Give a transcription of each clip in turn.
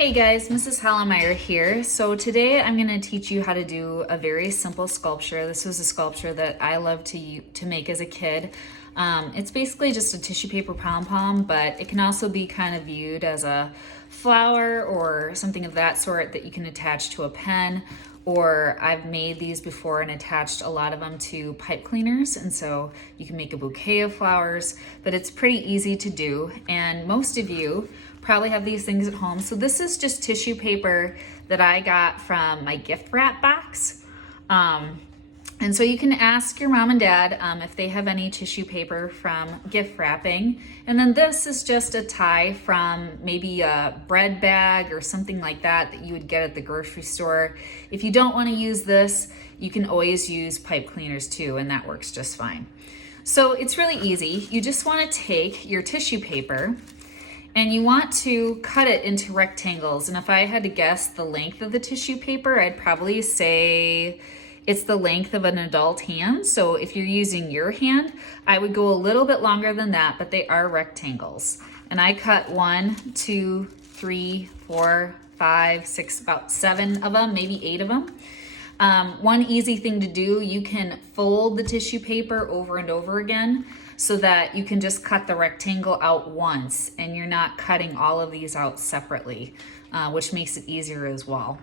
Hey guys, Mrs. Hallemeyer here. So today I'm going to teach you how to do a very simple sculpture. This was a sculpture that I loved to make as a kid. It's basically just a tissue paper pom-pom, but it can also be kind of viewed as a flower or something of that sort that you can attach to a pen. Or I've made these before and attached a lot of them to pipe cleaners, and so you can make a bouquet of flowers, but it's pretty easy to do, and most of you probably have these things at home. So this is just tissue paper that I got from my gift wrap box. And so you can ask your mom and dad if they have any tissue paper from gift wrapping. And then this is just a tie from maybe a bread bag or something like that that you would get at the grocery store. If you don't want to use this, you can always use pipe cleaners too, and that works just fine. So it's really easy. You just want to take your tissue paper and you want to cut it into rectangles. And if I had to guess the length of the tissue paper, I'd probably say it's the length of an adult hand. So if you're using your hand, I would go a little bit longer than that, but they are rectangles. And I cut 1, 2, 3, 4, 5, 6, about 7 of them, maybe 8 of them. One easy thing to do, you can fold the tissue paper over and over again so that you can just cut the rectangle out once and you're not cutting all of these out separately, which makes it easier as well.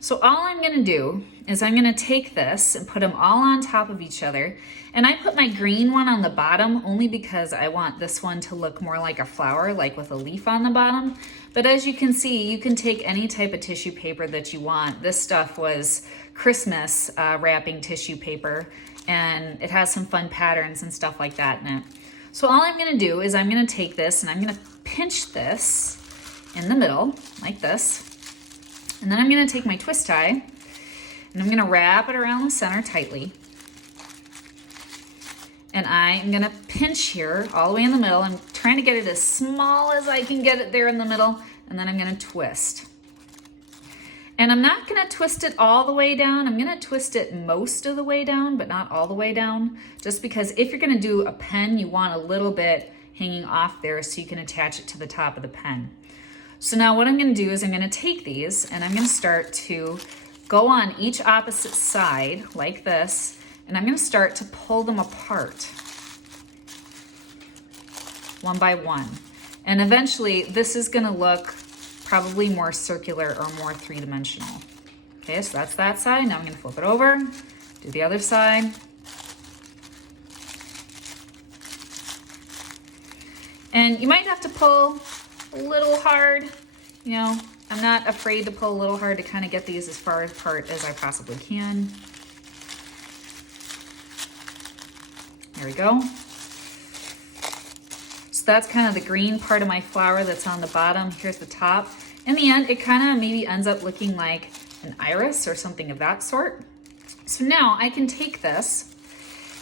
So all I'm gonna do is I'm gonna take this and put them all on top of each other. And I put my green one on the bottom only because I want this one to look more like a flower, like with a leaf on the bottom. But as you can see, you can take any type of tissue paper that you want. This stuff was Christmas wrapping tissue paper, and it has some fun patterns and stuff like that in it. So all I'm gonna do is I'm gonna take this and I'm gonna pinch this in the middle like this. And then I'm gonna take my twist tie and I'm gonna wrap it around the center tightly. And I'm gonna pinch here all the way in the middle. I'm trying to get it as small as I can get it there in the middle. And then I'm gonna twist. And I'm not gonna twist it all the way down. I'm gonna twist it most of the way down, but not all the way down. Just because if you're gonna do a pen, you want a little bit hanging off there so you can attach it to the top of the pen. So now what I'm gonna do is I'm gonna take these and I'm gonna start to go on each opposite side like this, and I'm gonna start to pull them apart one by one. And eventually this is gonna look probably more circular or more three-dimensional. Okay, so that's that side. Now I'm gonna flip it over, do the other side. And you might have to pull a little hard. You know, I'm not afraid to pull a little hard to kind of get these as far apart as I possibly can. There we go. So that's kind of the green part of my flower that's on the bottom. Here's the top. In the end, it kind of maybe ends up looking like an iris or something of that sort. So now I can take this,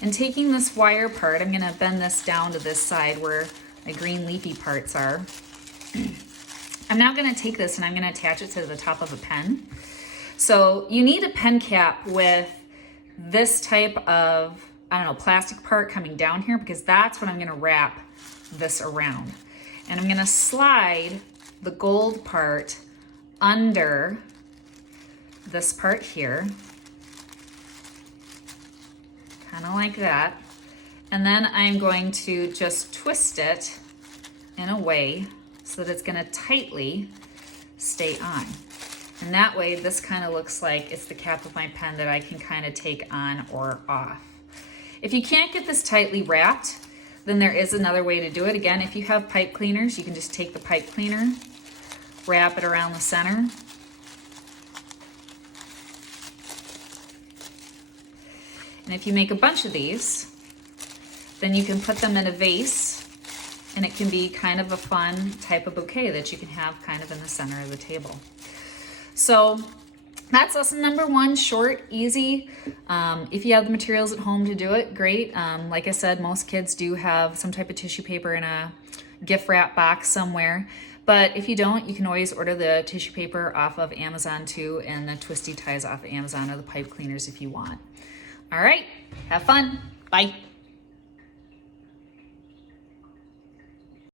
and taking this wire part, I'm gonna bend this down to this side where my green leafy parts are. I'm now gonna take this and I'm gonna attach it to the top of a pen. So you need a pen cap with this type of, I don't know, plastic part coming down here, because that's what I'm gonna wrap this around. And I'm gonna slide the gold part under this part here, kind of like that. And then I'm going to just twist it in a way so that it's gonna tightly stay on. And that way, this kind of looks like it's the cap of my pen that I can kind of take on or off. If you can't get this tightly wrapped, then there is another way to do it. Again, if you have pipe cleaners, you can just take the pipe cleaner, wrap it around the center. And if you make a bunch of these, then you can put them in a vase, and it can be kind of a fun type of bouquet that you can have kind of in the center of the table. So that's lesson number 1, short, easy. If you have the materials at home to do it, great. Like I said, most kids do have some type of tissue paper in a gift wrap box somewhere. But if you don't, you can always order the tissue paper off of Amazon too, and the twisty ties off of Amazon or the pipe cleaners if you want. All right, have fun. Bye.